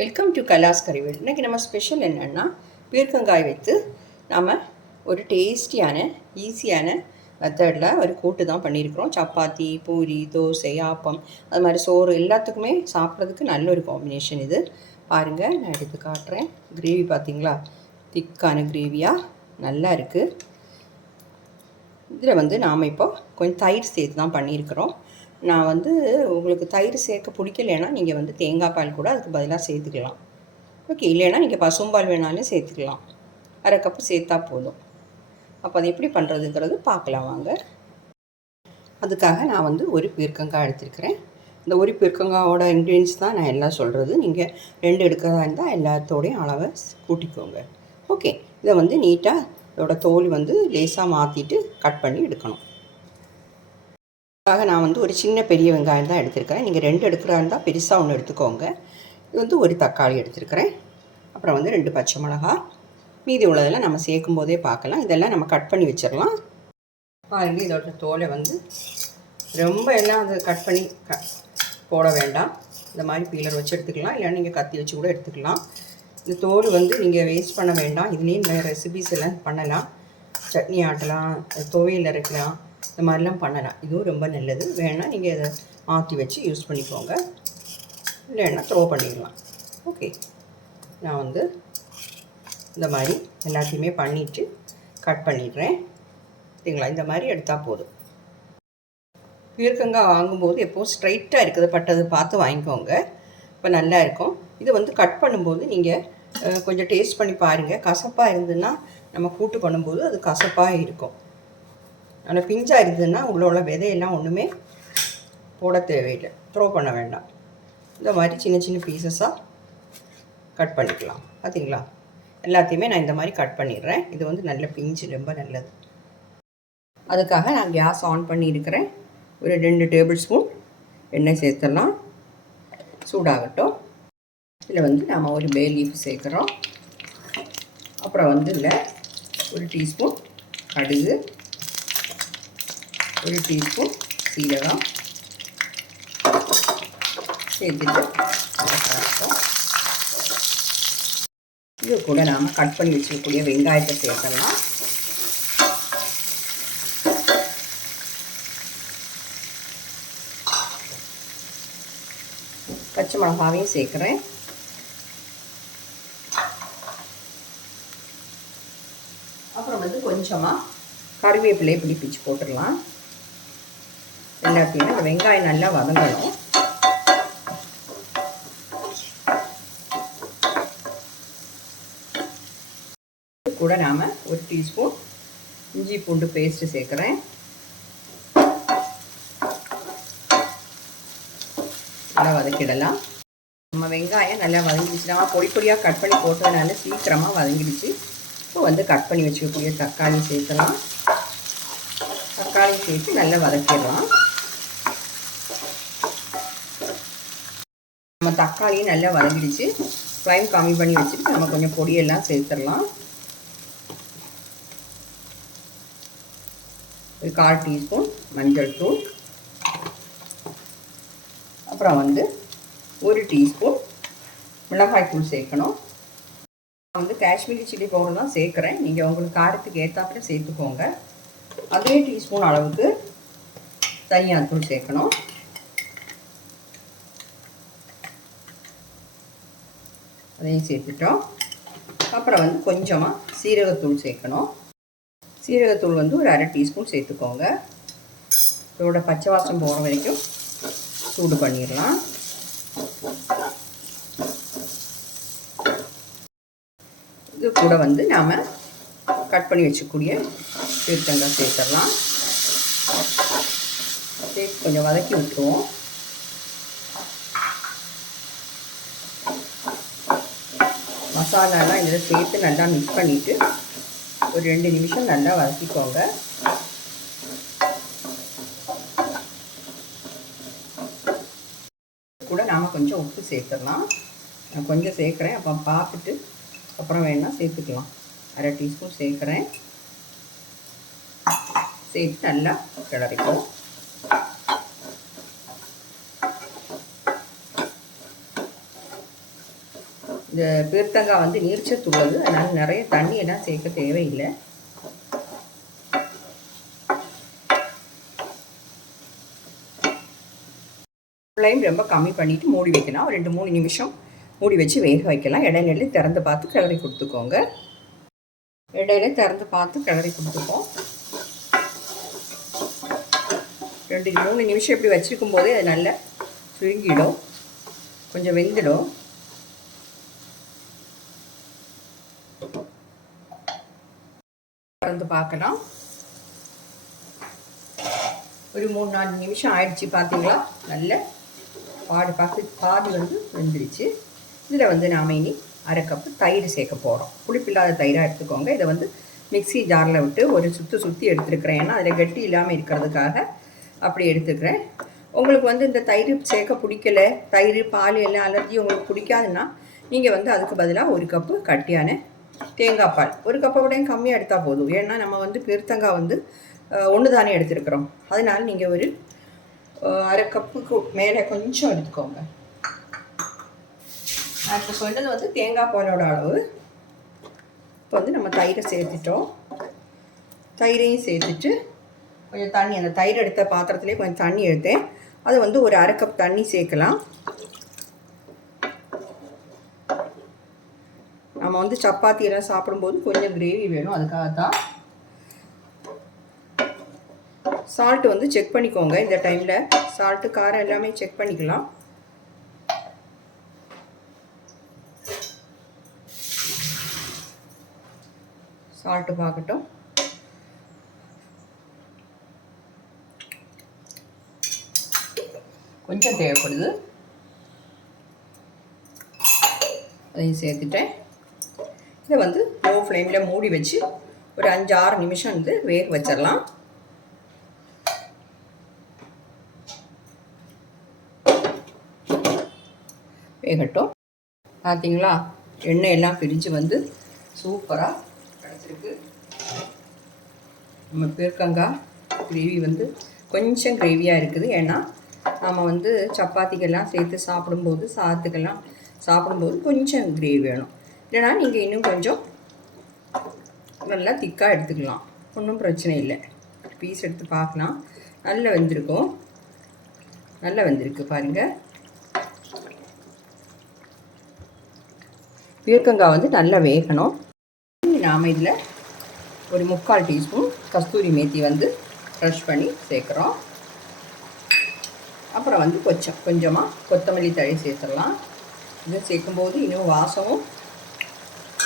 Welcome to கலாஸ் கறிவேல் இன்றைக்கி நம்ம special என்னென்னா பீர்க்கங்காய் வைத்து நாம் ஒரு டேஸ்டியான ஈஸியான மெத்தடில் ஒரு கூட்டு தான் பண்ணியிருக்கிறோம். சப்பாத்தி பூரி தோசை ஆப்பம் அது மாதிரி சோறு எல்லாத்துக்குமே சாப்பிட்றதுக்கு நல்ல ஒரு காம்பினேஷன் இது. பாருங்கள் நான் எடுத்து காட்டுறேன். கிரேவி பார்த்தீங்களா? திக்கான கிரேவியாக நல்லா இருக்குது இதில் வந்து நாம் இப்போ கொஞ்சம் தயிர் சேர்த்து தான் பண்ணியிருக்கிறோம். நான் வந்து உங்களுக்கு தயிர் சேர்க்க பிடிக்கலைன்னா நீங்கள் வந்து தேங்காய் பால் கூட அதுக்கு பதிலாக சேர்த்துக்கலாம். ஓகே இல்லைன்னா நீங்கள் பசும்பால் வேணாலும் சேர்த்துக்கலாம். அரை கப்பு சேர்த்தா போதும். அப்போ அது எப்படி பண்ணுறதுங்கிறது பார்க்கலாம் வாங்க. அதுக்காக நான் வந்து ஒரு பீர்க்கங்காய் எடுத்திருக்கிறேன். இந்த ஒரு பீர்க்கங்காயோட இன்க்ரீடியன்ஸ் தான் நான் எல்லாம் சொல்கிறது நீங்கள் ரெண்டு எடுக்கிறதா இருந்தால் எல்லாத்தோடையும் அளவை கூட்டிக்கோங்க. ஓகே இதை வந்து நீட்டாக இதோட தோல் வந்து லேசாக மாற்றிட்டு கட் பண்ணி எடுக்கணும். அதுக்காக நான் வந்து ஒரு சின்ன பெரிய வெங்காயம் தான் எடுத்திருக்கிறேன். நீங்கள் ரெண்டு எடுக்கிறா இருந்தால் பெருசாக ஒன்று எடுத்துக்கோங்க. இது வந்து ஒரு தக்காளி எடுத்திருக்கிறேன். அப்புறம் வந்து ரெண்டு பச்சை மிளகா. மீதி உள்ளதெல்லாம் நம்ம சேர்க்கும் போதே பார்க்கலாம். இதெல்லாம் நம்ம கட் பண்ணி வச்சிடலாம். பாருங்க இதோட தோலை வந்து ரொம்ப எல்லாம் அது கட் பண்ணி க போட வேண்டாம். இந்த மாதிரி பீலர் வச்சு எடுத்துக்கலாம். இல்லைன்னா நீங்கள் கத்தி வச்சு கூட எடுத்துக்கலாம். இந்த தோல் வந்து நீங்கள் வேஸ்ட் பண்ண வேண்டாம். இதுலேயும் நிறைய ரெசிபிஸ் எல்லாம் பண்ணலாம். சட்னி ஆட்டலாம் துவையில் இருக்கலாம் இந்த மாதிரிலாம் பண்ணலாம். இதுவும் ரொம்ப நல்லது. வேணால் நீங்கள் இதை மாற்றி வச்சு யூஸ் பண்ணிக்கோங்க. இல்லைன்னா த்ரோ பண்ணிடலாம். ஓகே நான் வந்து இந்த மாதிரி எல்லாத்தையுமே பண்ணிவிட்டு கட் பண்ணிடுறேன். சரிங்களா? இந்த மாதிரி எடுத்தால் போதும். பீர்க்கங்காய் வாங்கும்போது எப்போவும் ஸ்ட்ரைட்டாக இருக்குது. பட்டது பார்த்து வாங்கிக்கோங்க. இப்போ நல்லா இருக்கும். இது வந்து கட் பண்ணும்போது நீங்கள் கொஞ்சம் டேஸ்ட் பண்ணி பாருங்கள் கசப்பாக இருந்ததுன்னா நம்ம கூட்டு பண்ணும்போது அது கசப்பாக இருக்கும். ஆனால் பிஞ்சாக இருந்ததுன்னா உள்ள உள்ள விதையெல்லாம் ஒன்றுமே போட தேவையில்லை. த்ரோ பண்ண வேண்டாம். இந்த மாதிரி சின்ன சின்ன பீசஸாக கட் பண்ணிக்கலாம். பார்த்தீங்களா? எல்லாத்தையுமே நான் இந்த மாதிரி கட் பண்ணிடுறேன். இது வந்து நல்ல பிஞ்சு ரொம்ப நல்லது. அதுக்காக நான் கேஸ் ஆன் பண்ணியிருக்கிறேன். ஒரு ரெண்டு டேபிள் ஸ்பூன் எண்ணெய் சேர்த்துடலாம். சூடாகட்டும். இதில் வந்து நாம் ஒரு பே லீஃப் சேர்க்குறோம். அப்புறம் வந்து இல்லை ஒரு டீஸ்பூன் கடுகு. ஒரு டீஸ்பூன் சீரகம் சேர்த்துட்டு இது கூட நாம் கட் பண்ணி வச்சுக்கக்கூடிய வெங்காயத்தை சேர்க்கலாம் பச்சை மிளகாவையும் சேர்க்குறேன் அப்புறம் வந்து கொஞ்சமாக கருவேப்பிலையை பிடிப்பிச்சு போட்டுடலாம் எல்லாத்தையுமே இந்த வெங்காயம் நல்லா வதங்கணும். கூட நாம் ஒரு டீஸ்பூன் இஞ்சி பூண்டு பேஸ்ட்டு சேர்க்குறேன். நல்லா வதக்கிடலாம். நம்ம வெங்காயம் நல்லா வதங்கிடுச்சு. நம்ம பொடி பொடியாக கட் பண்ணி போட்டதுனால சீக்கிரமாக வதங்கிடுச்சு. இப்போ வந்து கட் பண்ணி வச்சுக்கக்கூடிய தக்காளி சேர்க்கலாம். தக்காளி சேர்த்து நல்லா வதக்கிடலாம். நம்ம தக்காளியும் நல்லா வதங்கிடுச்சு. ஃப்ளைம் கம்மி பண்ணி வச்சுட்டு நம்ம கொஞ்சம் பொடியெல்லாம் சேர்த்துடலாம். ஒரு கால் டீஸ்பூன் மஞ்சள் தூள். அப்புறம் வந்து ஒரு டீஸ்பூன் மிளகாய் தூள் சேர்க்கணும். நான் வந்து காஷ்மீரி சில்லி பவுடர் தான் சேர்க்குறேன். நீங்கள் உங்களுக்கு காரத்துக்கு ஏற்றாப்புல சேர்த்துக்கோங்க. அதே டீஸ்பூன் அளவுக்கு தனியாத்தூள் சேர்க்கணும். அதையும் சேர்த்துட்டோம். அப்புறம் வந்து கொஞ்சமாக சீரகத்தூள் சேர்க்கணும். சீரகத்தூள் வந்து ஒரு அரை டீஸ்பூன் சேர்த்துக்கோங்க. இதோட பச்சை வாசம் போகிற வரைக்கும் சூடு பண்ணிடலாம். இது கூட வந்து நாம் கட் பண்ணி வச்சுக்கூடிய பீர்க்கங்காய் சேர்த்துடலாம். சேர்த்து கொஞ்சம் வதக்கி விட்டுருவோம். மசாலாலாம் இதில் சேர்த்து நல்லா மிக்ஸ் பண்ணிவிட்டு ஒரு ரெண்டு நிமிஷம் நல்லா வதக்கிக்கோங்க. கூட நாம் கொஞ்சம் உப்பு சேர்த்துடலாம். நான் கொஞ்சம் சேர்க்குறேன். அப்போ பார்த்துட்டு அப்புறம் வேணால் சேர்த்துக்கலாம். அரை டீஸ்பூன் சேர்க்குறேன். சேர்த்து நல்லா கிளறிக்கும் இந்த பீர்த்தங்காய் வந்து நீர்ச்சத்து உள்ளது அதனால் நிறைய தண்ணி எல்லாம் சேர்க்க தேவையில்லை. ஃப்ளைம் ரொம்ப கம்மி பண்ணிவிட்டு மூடி வைக்கலாம். ஒரு ரெண்டு மூணு நிமிஷம் மூடி வச்சு வேக வைக்கலாம். இடையில திறந்து பார்த்து கிளறி கொடுத்துக்கோங்க. இடையில திறந்து பார்த்து கிளறி கொடுத்துப்போம். ரெண்டு மூணு நிமிஷம் இப்படி வச்சுருக்கும் போதே அது நல்லா சுருங்கிடும். கொஞ்சம் வெந்துடும். திறந்து பார்க்கலாம். ஒரு மூணு நாலு நிமிஷம் ஆயிடுச்சு பார்த்தீங்களா? நல்ல பாடு பார்த்து பாதி வந்து வெந்துருச்சு. இதில் வந்து நாம் இனி அரை கப்பு தயிர் சேர்க்க போகிறோம் புளிப்பில்லாத தயிராக எடுத்துக்கோங்க. இதை வந்து மிக்சி ஜாரில் விட்டு ஒரு சுற்றி சுற்றி எடுத்துருக்கிறேன். ஏன்னா அதில் கட்டி இல்லாமல் இருக்கிறதுக்காக அப்படி எடுத்துக்கிறேன். உங்களுக்கு வந்து இந்த தயிர் சேர்க்க பிடிக்கல தயிர் பால் எல்லாம் அலர்ஜி உங்களுக்கு பிடிக்காதுன்னா நீங்கள் வந்து அதுக்கு பதிலாக ஒரு கப்பு கட்டியான தேங்காய் பால் ஒரு கப்பை விடையும் கம்மியாக எடுத்தால் போதும். ஏன்னா நம்ம வந்து பெருத்தங்காய் வந்து ஒன்று தானே எடுத்துருக்குறோம். அதனால் நீங்கள் ஒரு அரை கப்புக்கு மேலே கொஞ்சம் எடுத்துக்கோங்க. நான் இப்போ சொன்னது வந்து தேங்காய் பாலோட அளவு. இப்போ வந்து நம்ம தயிரை சேர்த்துட்டோம். தயிரையும் சேர்த்துட்டு கொஞ்சம் தண்ணி அந்த தயிர் எடுத்த பாத்திரத்துலேயே கொஞ்சம் தண்ணி எடுத்தேன். அது வந்து ஒரு அரை கப் தண்ணி சேர்க்கலாம். நம்ம வந்து சப்பாத்தி எல்லாம் சாப்பிடும்போது கொஞ்சம் கிரேவி வேணும். அதுக்காக தான் சால்ட் வந்து செக் பண்ணிக்கோங்க இந்த டைமில் சால்ட்டு காரம் எல்லாமே செக் பண்ணிக்கலாம். சால்ட்டு பார்க்கட்டும் கொஞ்சம் தேவைப்படுது. அதையும் சேர்த்துட்டேன். இதை வந்து லோ ஃப்ளேமில் மூடி வச்சு ஒரு அஞ்சு ஆறு நிமிஷம் வந்து வேக வச்சிடலாம். வேகட்டும். பார்த்தீங்களா எண்ணெய் எல்லாம் பிரிஞ்சு வந்து சூப்பராக கிடச்சிருக்கு. நம்ம பீர்க்கங்காய் கிரேவி வந்து கொஞ்சம் கிரேவியாக இருக்குது. ஏன்னா நம்ம வந்து சப்பாத்திக்கெல்லாம் சேர்த்து சாப்பிடும்போது சாத்துக்கெல்லாம் சாப்பிடும்போது கொஞ்சம் கிரேவி வேணும். இல்லைனா நீங்கள் இன்னும் கொஞ்சம் நல்லா திக்காக எடுத்துக்கலாம். ஒன்றும் பிரச்சனை இல்லை. பீஸ் எடுத்து பார்க்கலாம். நல்லா வந்திருக்கும். நல்லா வந்திருக்கு பாருங்கள் பீர்க்கங்காய் வந்து நல்லா வேகணும். நாம் இதில் ஒரு முக்கால் டீஸ்பூன் கஸ்தூரி மேத்தி வந்து க்ரஷ் பண்ணி சேர்க்குறோம். அப்புறம் வந்து கொஞ்சம் கொஞ்சமாக கொத்தமல்லி தழை சேர்த்துடலாம். இது சேர்க்கும்போது இன்னும் வாசமும்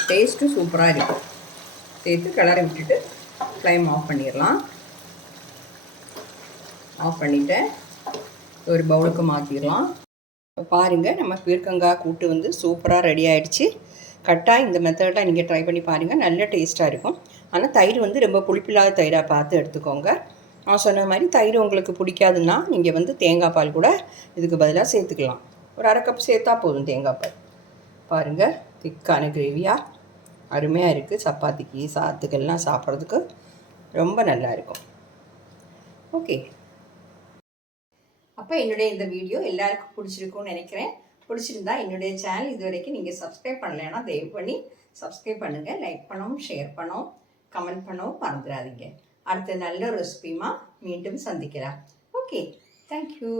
டேஸ்ட்டும் சூப்பராக இருக்கும். சேர்த்து கிளறி விட்டுட்டு ஃப்ளேம் ஆஃப் பண்ணிடலாம். ஆஃப் பண்ணிவிட்டேன் ஒரு பவுலுக்கு மாற்றிடலாம் பாருங்கள் நம்ம பீர்க்கங்காய் கூட்டு வந்து சூப்பராக ரெடி ஆகிடுச்சு கட்டாக இந்த மெத்தடில் நீங்கள் ட்ரை பண்ணி பாருங்கள் நல்ல டேஸ்ட்டாக இருக்கும். ஆனால் தயிர் வந்து ரொம்ப புளிப்பில்லாத தயிராக பார்த்து எடுத்துக்கோங்க. நான் சொன்ன மாதிரி தயிர் உங்களுக்கு பிடிக்காதுன்னா நீங்கள் வந்து தேங்காய் பால் கூட இதுக்கு பதிலாக சேர்த்துக்கலாம். ஒரு அரை கப் சேர்த்தா போதும் தேங்காய் பால். பாருங்கள் திக்கான கிரேவியாக அருமையாக இருக்குது சப்பாத்திக்கு சாத்துக்கெல்லாம் சாப்பிட்றதுக்கு ரொம்ப நல்லா இருக்கும். ஓகே அப்போ என்னுடைய இந்த வீடியோ எல்லாருக்கும் பிடிச்சிருக்கும்னு நினைக்கிறேன். பிடிச்சிருந்தா என்னுடைய சேனல் இது வரைக்கும் நீங்கள் சப்ஸ்கிரைப் பண்ணலைன்னா தயவு பண்ணி சப்ஸ்கிரைப் பண்ணுங்கள் லைக் பண்ணவும் ஷேர் பண்ணவும் கமெண்ட் பண்ணவும் மறந்துடாதீங்க. அடுத்த நல்ல ரெசிபியுமா மீண்டும் சந்திக்கிறேன் ஓகே தேங்க்யூ